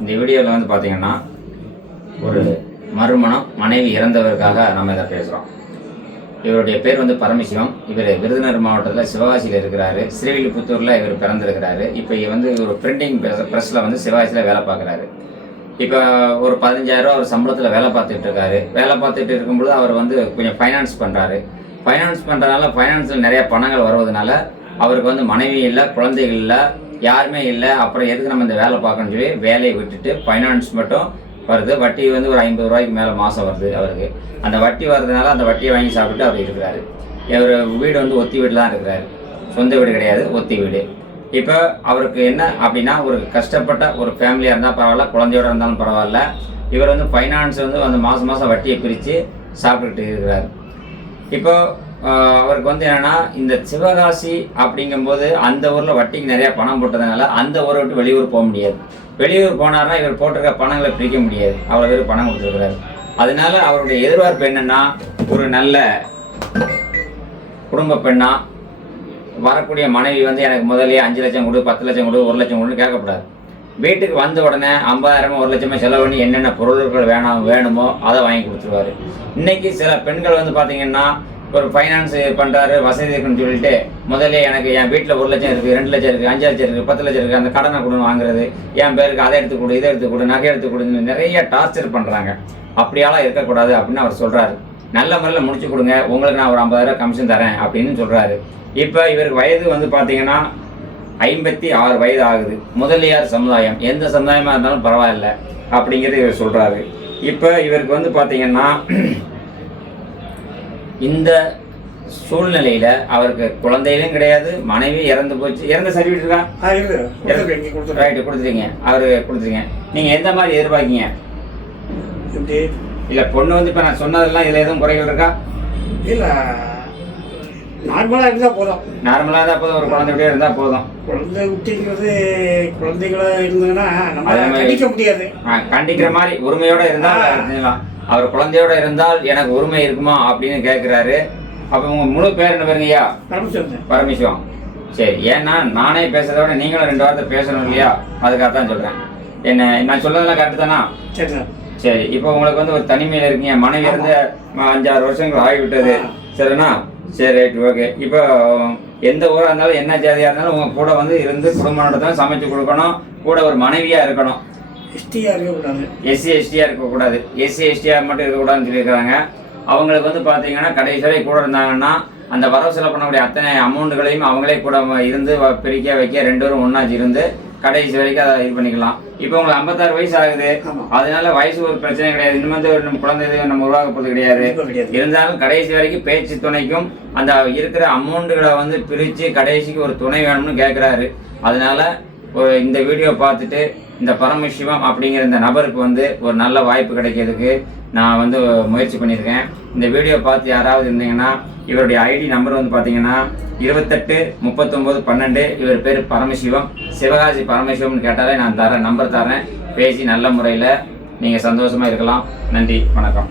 இந்த வீடியோவில் வந்து பார்த்தீங்கன்னா ஒரு மறுமணம் மனைவி இறந்தவருக்காக நம்ம இதை பேசுகிறோம். இவருடைய பேர் வந்து பரமசிவம். இவர் விருதுநகர் மாவட்டத்தில் சிவகாசியில் இருக்கிறாரு. ஸ்ரீவில்லிபுத்தூரில் இவர் பிறந்திருக்கிறாரு. இப்போ வந்து ஒரு பிரிண்டிங் ப்ரெஸ்ஸில் வந்து சிவகாசியில் வேலை பார்க்குறாரு. இப்போ ஒரு 15,000 அவர் சம்பளத்தில் வேலை பார்த்துட்டு இருக்காரு. வேலை பார்த்துட்டு இருக்கும்போது அவர் வந்து கொஞ்சம் ஃபைனான்ஸ் பண்ணுறாரு. ஃபைனான்ஸ் பண்ணுறதுனால ஃபைனான்ஸில் நிறைய பணங்கள் வருவதனால அவருக்கு வந்து மனைவி இல்லை, குழந்தைகள் இல்லை, யாருமே இல்லை. அப்புறம் எதுக்கு நம்ம இந்த வேலை பார்க்கணும்னு சொல்லி வேலையை விட்டுட்டு ஃபைனான்ஸ் மட்டும் வருது. வட்டி வந்து ஒரு 50 ரூபாய்க்கு மேலே மாதம் வருது அவருக்கு. அந்த வட்டி வர்றதுனால அந்த வட்டியை வாங்கி சாப்பிட்டு அவர் இருக்கிறாரு. இவர் வீடு வந்து ஒத்தி வீட்டில் தான் இருக்கிறாரு. சொந்த வீடு கிடையாது, ஒத்தி வீடு. இப்போ அவருக்கு என்ன அப்படின்னா, ஒரு கஷ்டப்பட்ட ஒரு ஃபேமிலியாக இருந்தால் பரவாயில்ல, குழந்தையோடு இருந்தாலும் பரவாயில்ல. இவர் வந்து ஃபைனான்ஸ் வந்து அந்த மாதம் வட்டியை பிரித்து சாப்பிட்டுக்கிட்டு இருக்கிறார். இப்போ அவருக்கு வந்து என்னென்னா, இந்த சிவகாசி அப்படிங்கும்போது அந்த ஊரில் வட்டிக்கு நிறையா பணம் போட்டதுனால அந்த ஊரை விட்டு வெளியூர் போக முடியாது. வெளியூர் போனார்னா இவர் போட்டிருக்க பணங்களை பிரிக்க முடியாது. அவ்வளோ பேர் பணம் கொடுத்துருக்கிறாரு. அதனால அவருடைய எதிர்பார்ப்பு என்னென்னா, ஒரு நல்ல குடும்ப பெண்ணா வரக்கூடிய மனைவி வந்து எனக்கு முதலே 5 லட்சம் கொடு, 10 லட்சம் கொடு, 1 லட்சம் கொடுன்னு கேட்கக்கூடாது. வீட்டுக்கு வந்த உடனே 50,000 1 லட்சமோ செலவு பண்ணி என்னென்ன பொருட்கள் வேணுமோ அதை வாங்கி கொடுத்துருவாரு. இன்னைக்கு சில பெண்கள் வந்து பார்த்தீங்கன்னா, ஒரு ஃபைனான்ஸ் பண்ணுறாரு, வசதி இருக்குன்னு சொல்லிட்டு முதல்ல எனக்கு என் வீட்டில் 1 லட்சம் இருக்குது, 2 லட்சம் இருக்குது, 5 லட்சம் இருக்குது, 10 லட்சம் இருக்குது, அந்த கடனை கொடுன்னு வாங்குறது, என் பேருக்கு அதை எடுத்து கொடு, இதை எடுத்து கொடு, நகை எடுத்து கொடுன்னு நிறைய டார்ச்சர் பண்ணுறாங்க. அப்படியெல்லாம் இருக்கக்கூடாது அப்படின்னு அவர் சொல்கிறாரு. நல்ல முறையில் முடிச்சு கொடுங்க, உங்களுக்கு நான் ஒரு 50,000 கமிஷன் தரேன் அப்படின்னு சொல்கிறாரு. இப்போ இவருக்கு வயது வந்து பார்த்தீங்கன்னா 56 வயது ஆகுது. முதலியார் சமுதாயம், எந்த சமுதாயமாக இருந்தாலும் பரவாயில்ல அப்படிங்கிறது இவர் சொல்கிறாரு. இப்போ இவருக்கு வந்து பார்த்தீங்கன்னா, இந்த சூழ்நிலையில் அவருக்கு குழந்தையிலும் கிடையாது, மனைவி இறந்து போச்சு. இறந்த சர்டிஃபிகேட் இருக்கா? ரைட்டு, கொடுத்துருங்க. அவரு கொடுத்துருங்க. நீங்கள் எந்த மாதிரி எதிர்பார்க்கீங்க? இல்லை, பொண்ணு வந்து இப்போ நான் சொன்னதெல்லாம் இதில் எதுவும் குறைகள் இருக்கா? இல்லை, நார்மலாக இருந்தால் போதும். நார்மலாக இருந்தால் போதும், ஒரு குழந்தையோடய இருந்தால் போதும். குழந்தை குட்டிங்கிறது குழந்தைகளாக இருந்ததுன்னா நம்ம கண்டிக்க முடியாது. கண்டிக்கிற மாதிரி உரிமையோடு இருந்தால் இருந்துக்கலாம். அவர் குழந்தையோட இருந்தால் எனக்கு உரிமை இருக்குமா அப்படின்னு கேட்குறாரு. அப்போ உங்கள் முழு பேர் என்ன பேருங்கய்யா? பரமசிவம். சரி, ஏன்னா நானே பேசுறத விட நீங்களும் 2 வார்த்தை பேசணும் இல்லையா? அதுக்காக தான் சொல்கிறேன். என்ன நான் சொல்றதெல்லாம் கரெக்டு தானா? சரி, இப்போ உங்களுக்கு வந்து ஒரு தனிமையில் இருக்கீங்க, மனைவி இருந்து 5-6 வருஷங்கள் ஆகிவிட்டது. சரிண்ணா? சரி, ரைட், ஓகே. இப்போ எந்த ஊராக இருந்தாலும் என்ன ஜாதியாக இருந்தாலும் உங்கள் கூட வந்து இருந்து குடும்பம் நடத்தணும், சமைச்சு கொடுக்கணும், கூட ஒரு மனைவியாக இருக்கணும். எஸ்டியாக இருக்கக்கூடாது, எஸ்சி எஸ்டியாக இருக்கக்கூடாது. எஸ்சி எஸ்டியாக மட்டும் இருக்கக்கூடாதுன்னு சொல்லியிருக்கிறாங்க. அவங்களுக்கு வந்து பார்த்தீங்கன்னா கடைசி வரை கூட இருந்தாங்கன்னா அந்த வரவு செலவு பண்ணக்கூடிய அத்தனை அமௌண்ட்டுகளையும் அவங்களே கூட இருந்து பிரிக்க வைக்க 2 பேரும் ஒன்றா இருந்து கடைசி வரைக்கும் அதை இது பண்ணிக்கலாம். இப்போ உங்களுக்கு 56 வயசு ஆகுது. அதனால வயசு ஒரு பிரச்சனை கிடையாது. இன்னும் வந்து ஒரு குழந்தை நம்ம உருவாக்க போகிறது கிடையாது. இருந்தாலும் கடைசி வரைக்கும் பேச்சு துணைக்கும் அந்த இருக்கிற அமௌண்ட்டுகளை வந்து பிரித்து கடைசிக்கு ஒரு துணை வேணும்னு கேட்குறாரு. அதனால இந்த வீடியோ பார்த்துட்டு இந்த பரமசிவம் அப்படிங்கிற இந்த நபருக்கு வந்து ஒரு நல்ல வாய்ப்பு கிடைக்கிறதுக்கு நான் வந்து முயற்சி பண்ணியிருக்கேன். இந்த வீடியோ பார்த்து யாராவது இருந்தீங்கன்னா, இவருடைய ஐடி நம்பர் வந்து பார்த்தீங்கன்னா 28 39 12. இவர் பேர் பரமசிவம், சிவகாசி பரமசிவம்னு கேட்டாலே நான் நம்பர் தரேன். பேசி நல்ல முறையில் நீங்கள் சந்தோஷமாக இருக்கலாம். நன்றி, வணக்கம்.